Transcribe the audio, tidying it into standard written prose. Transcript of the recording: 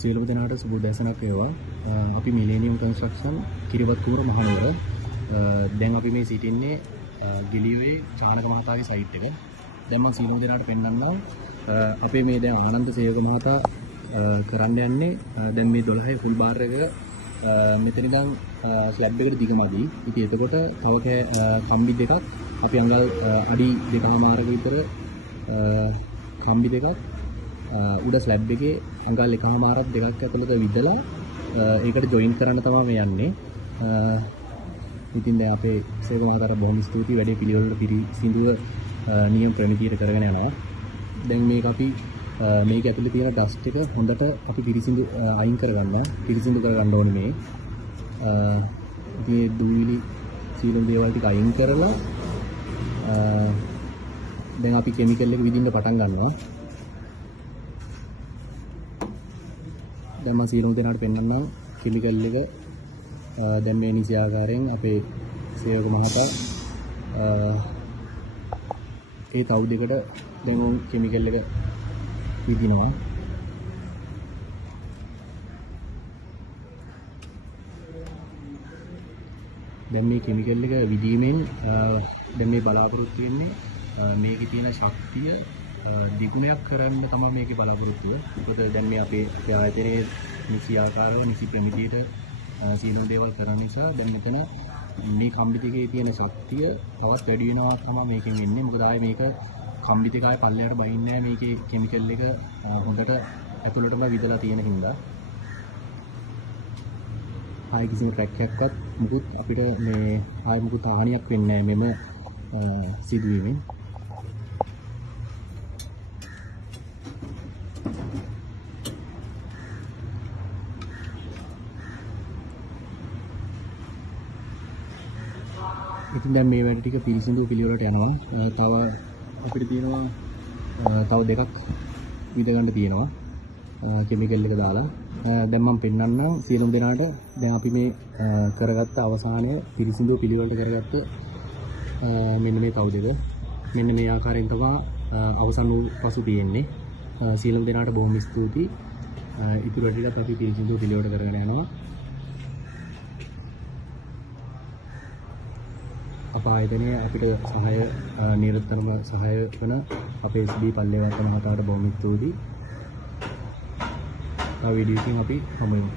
සියලුම දෙනාට සුබ දැසනක් වේවා. අපි මිලේනියම් කන්ස්ට්‍රක්ෂන් කිරිවත්කුමර මහනුවර. දැන් අපි මේ සිටින්නේ ගිලියුවේ චානක මහතාගේ සයිට් එක. දැන් මම සියලුම දෙනාට පෙන්නන්නම් අපේ මේ දැන් ආනන්ද සේවක මහතා කරන්න යන්නේ දැන් මේ 12 ෆුල් බාර් එක මෙතන ඉඳන් ස්ලැබ් එකට දිගමදි. ඉතින් එතකොට තව කම්බි දෙකක් අපි අඟල් අඩි 2.5ක විතර කම්බි දෙකක් උඩ ස්ලැබ් එකේ අඟල් 1.5ක් දෙකක් ඇතුළත විදලා ඒකට ජොයින් කරන්න තමයි මේ යන්නේ. ඉතින් දැන් අපේ සේවක මහතාට බොහොම ස්තුතියි වැඩේ පිළිවෙලට පිළිසිඳුව නියම ප්‍රමිතියට කරගෙන යනවා. දැන් මේක අපි මේක ඇතුලේ තියෙන ඩස්ට් එක හොඳට අපි පිළිසිඳු අයින් කරගන්න ඕනේ මේ. ඉතින් දූවිලි සීලම් දේවල් ටික අයින් කරලා දැන් අපි කෙමිකල් එක විදින්න පටන් ගන්නවා. දැන් මම සීලම් දෙනාට පෙන්නන්නම් කෙමිකල් එක දැන් මේ නිසි ආකාරයෙන් අපේ සේවක මහතා ඒ තවු දෙකට දැන් උන් කෙමිකල් එක විදිනවා. දැන් මේ කෙමිකල් එක විදීමෙන් දැන් මේ බලාපොරොත්තු වෙන්නේ මේකේ තියෙන ශක්තිය දිගුණයක් කරන්න තමයි මේකේ බලාපොරොත්තුව. මොකද දැන් මේ අපේ ආයතනයේ නිසි ආකාරව නිසි ප්‍රමිතියට සීනෝ දේවල් කරන නිසා දැන් මෙතන මේ කම්බි දෙකේ තියෙන ශක්තිය තවත් වැඩි වෙනවා තමයි මේකෙන් වෙන්නේ. මොකද ආයේ මේක කම්බි දෙක ආයේ පල්ලෙහාට බහින්නේ නැහැ. මේකේ කෙමිකල් එක හොඳට ඇතුළටම විදලා තියෙන හින්දා ආයේ කිසිම ක්‍රැක් එකක්වත් මුකුත් අපිට මේ ආයේ මුකුත් හානියක් වෙන්නේ නැහැ මෙම සිදුවීමෙන්. ඉතින් දැන් මේ වැඩ ටික පිළිසිඳු පිළිවෙලට යනවා. තව අපිට තියෙනවා තව දෙකක් විද ගන්න තියෙනවා කෙමිකල් එක දාලා. දැන් මම පෙන්නන්නම් සියලුම දෙනාට දැන් අපි මේ කරගත්ත අවසානයේ පිළිසිඳු පිළිවෙලට කරගත්ත මෙන්න මේ තව දෙක. මෙන්න මේ ආකාරයෙන් තමයි අවසන් වූ පසු තියෙන්නේ. සියලුම දෙනාට බොහොම ස්තුතියි. ඉතුරු ටිකත් අපි පිළිසිඳු පිළිවෙලට කරගෙන යනවා. අප ආයතනයේ අපිට සහාය නිරන්තරව සහාය වන අපේ SB පල්ලේවත්ත මහතාට බොහොම ස්තුතියි. තව වීඩියෝ එකකින් අපි හමු වෙමු.